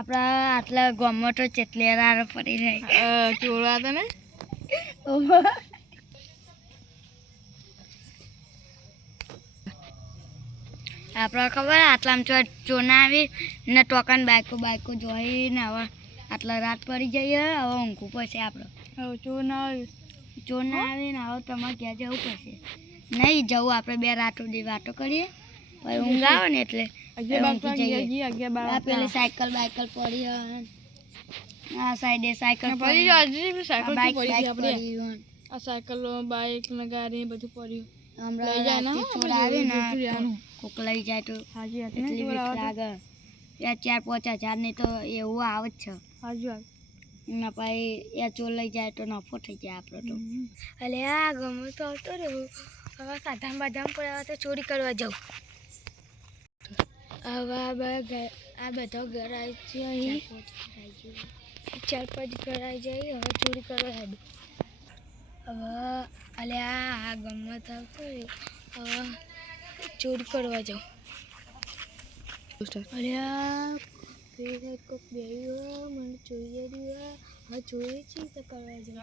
આપણા આટલા ગામમાં તો ચેટલી રાર પડી રહી ચોળવા હતા ને આપણે ખબર આટલામાં ચોના આવી ને ટોકન બાઈકો જોઈને હવે આટલા રાત પડી જઈએ હવે ઊંઘવું પડશે આપણે હવે ચોર ના આવે ને હવે તમારે ક્યાં જવું પડશે નહીં જવું આપણે 2 રાત સુધી વાતો કરીએ પછી ઊંઘ આવે ને એટલે પેલી સાયકલ પડી આ સાઈડે સાયકલ પડી આ સાયકલ બાઈક ને ગાડી બધું પડ્યું હમણાં ચોર આવે ને કોક લઈ જાય તો એટલી બીક લાગે 4-5 હજાર ની તો એવું આવે જ છે ના પછી એ ચોર લઈ જાય તો નફો થઈ જાય આપણો તો એટલે આ ગમે તો આવતો રહ્યો હવે સાધામ બાધામ પડ્યા તો ચોરી કરવા જાઉં હવે આ બધો ઘર આવી છે અહીં 4-5 ઘર આવી જાય હવે ચોરી કરવા હેડ હવે અલે આ ગમત આવતો હવે ચોરી કરવા જાઉં અલે કોક બે મને જોઈએ રહ્યા હવે ચોરી છે તો કરવા જાઉં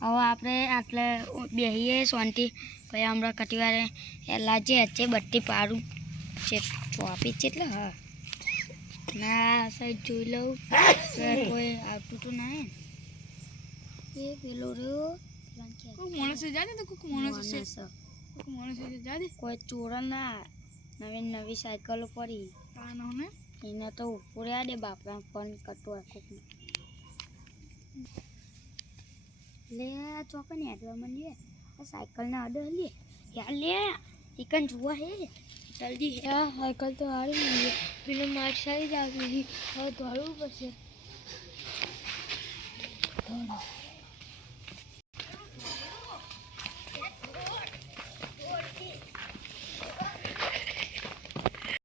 હવે આપણે આટલે બેહીએ શાંતિ પછી હમણાં કટીવારે લાજે હচ্ছে બટ્ટી પાડું છે ચોપી છે એટલે હા ના સાઈડ જોઈ લઉં કોઈ આવતું તો ના એ પેલો રહ્યો કોઈ ચોર ના નવી સાયકલો પડી એને તો ઉપર દે બાપરા પણ કટો કોકને લે ચોકને હેડવા માંડીએ સાયકલ ના અડે લે યાર લે એકન જોવા હે જલ્દી સાયકલ તો હારી નહીં પેલો માર સારી જ આવી હવે દોડવું પડશે